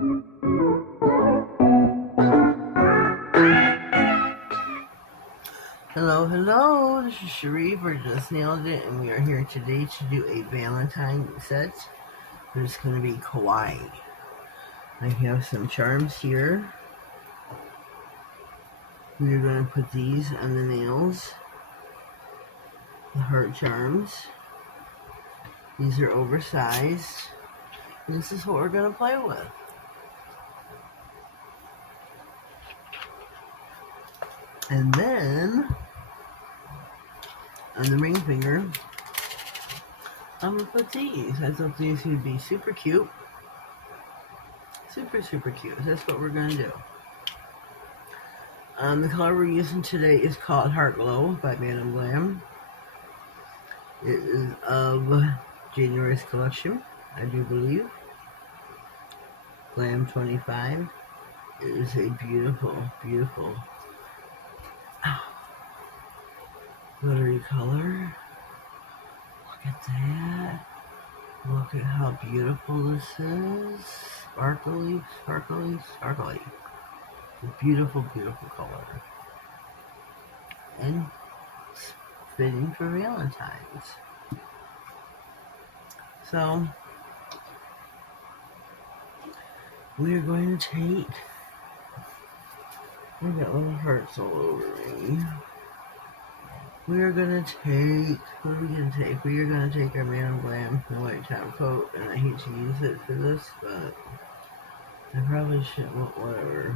Hello, hello, this is Sharif or Just Nailed It, and we are here today to do a Valentine set. It's going to be Kawaii. I have some charms here. We're going to put these on the nails, the heart charms. These are oversized. This is what we're going to play with. And then, on the ring finger, I'm going to put these. I thought these would be super cute. Super, super cute. That's what we're going to do. The color we're using today is called Heart Glow by Glam. It is of January's collection, I do believe. Glam 25. It is a beautiful, beautiful glittery color. Look at that. Look at how beautiful this is. Sparkly, sparkly, sparkly. A beautiful, beautiful color. And it's fitting for Valentine's. So, we're going to take, I got little hearts all over me. We're going to take, what are we going to take? We are going to take our Man Glam, the white top coat, and I hate to use it for this, but I probably shouldn't, whatever.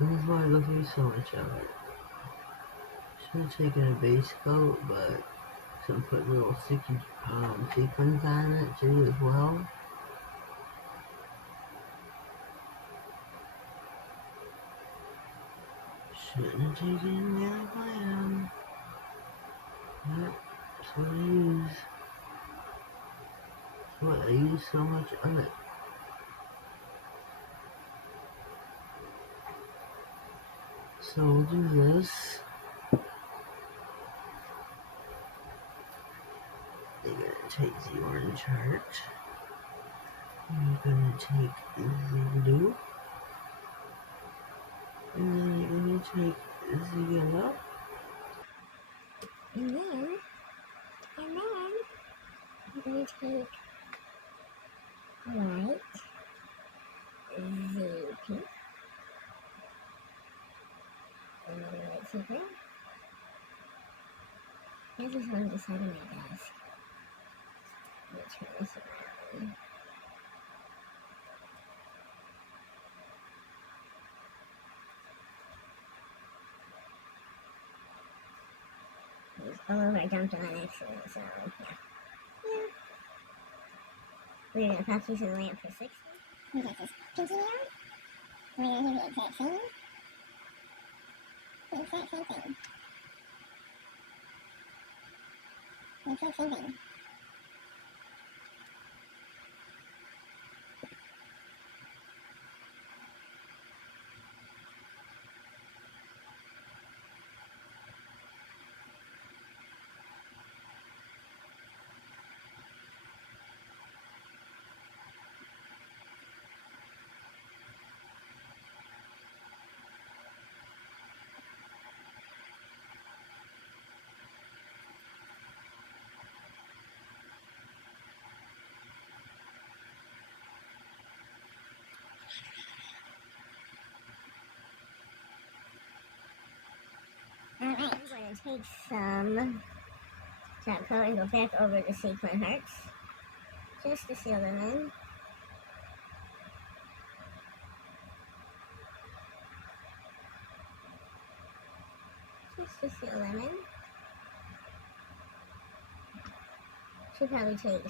This is why I go through so much of it. Should have taken a base coat, but some put little sticky sequins on it too as well. Shouldn't have taken that Glam. That's what I use. That's what I use so much of it. So we'll do this. You're going to take the orange heart. You're going to take the blue. And then you're going to take the yellow. And then I'm going to take the white, the pink, and the white sequin. This is on the side of my desk. Let me turn this around. It was all over, I dumped on accident, so yeah. We're gonna pop these in the lamp for 60. We got this pinky nail. We're gonna do the exact same. The exact same thing. The exact same thing. Alright, I'm going to take some top coat and go back over the sequin hearts, just to seal them in. Just to seal them in. Should probably take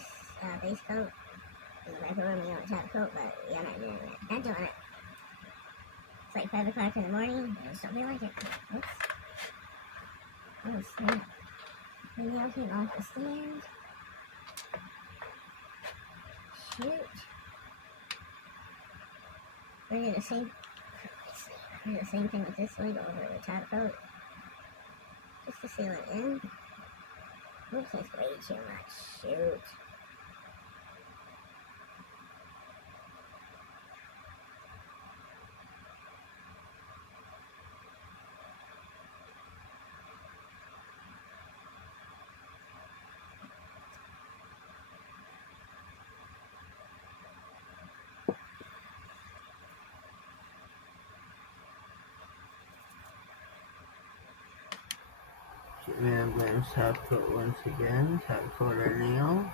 base coat and go back over my yellow top coat, but yeah, I'm not doing that. Not doing it. It's like 5 o'clock in the morning, I just don't feel like it. Oops. Oh snap. The nail came off the stand. Shoot. We're gonna do the same thing with this one, go over the top coat. Just to seal it in. Oops, that's way too much. Shoot. Get Man Glam's top coat once again. Top coat our nail.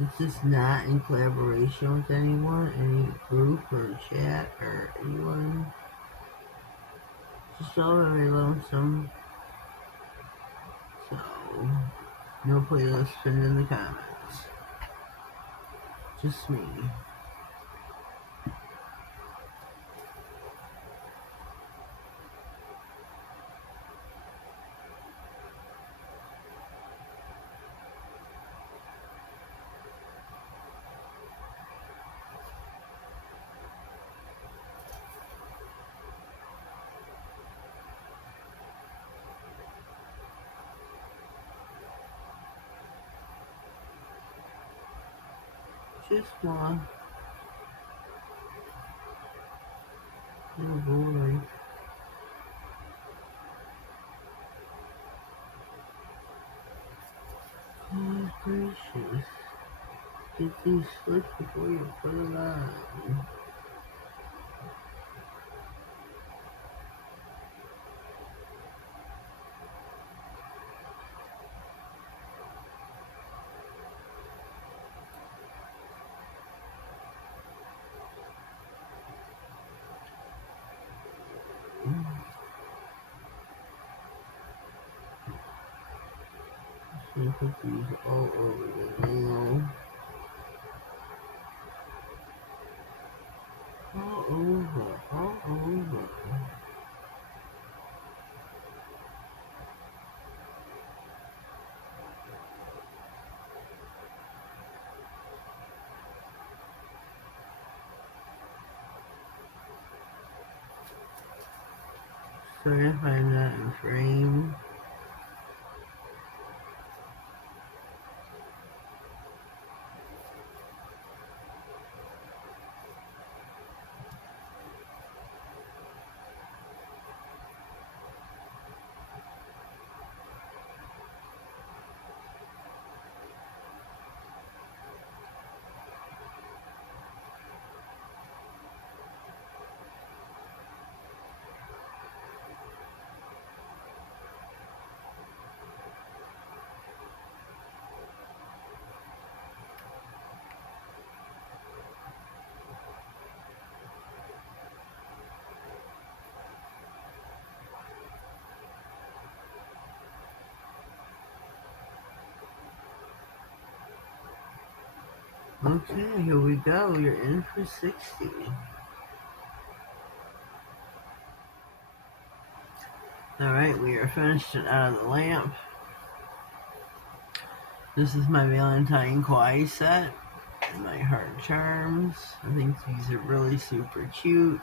This is not in collaboration with anyone, any group or chat or anyone. Just all very lonesome. So, no playlist pinned in the comments. Just me. Just one. Oh boy. Oh gracious. Get these slips before you put it on. So put these all over the nail. All over, all over. Sorry if I'm not in frame. Okay, here we go. You're in for 60. Alright, we are finished and out of the lamp. This is my Valentine Kawaii set. And my heart charms. I think these are really super cute.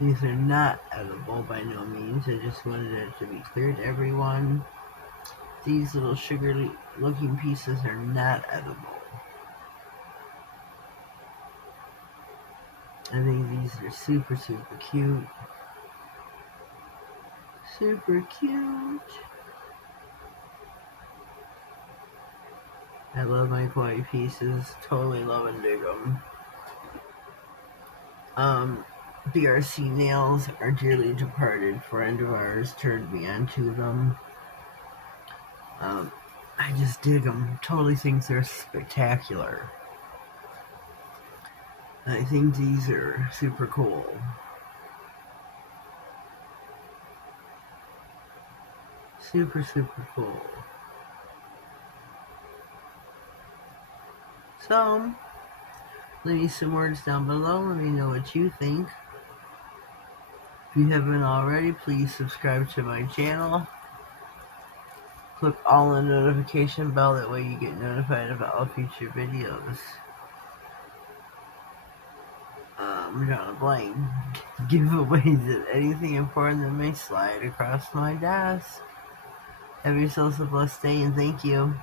These are not edible by no means. I just wanted it to be clear to everyone. These little sugary looking pieces are not edible. I think these are super, super cute. Super cute. I love my kawaii pieces. Totally love and dig them. BRC Nails, our dearly departed friend of ours, turned me onto them. I just dig them. Totally think they're spectacular. I think these are super cool. Super, super cool. So, leave me some words down below. Let me know what you think. If you haven't already, please subscribe to my channel. Click all on the notification bell, that way you get notified about all future videos. Drawing a blank. Giveaways and anything important that may slide across my desk. Have yourselves a blessed day and thank you.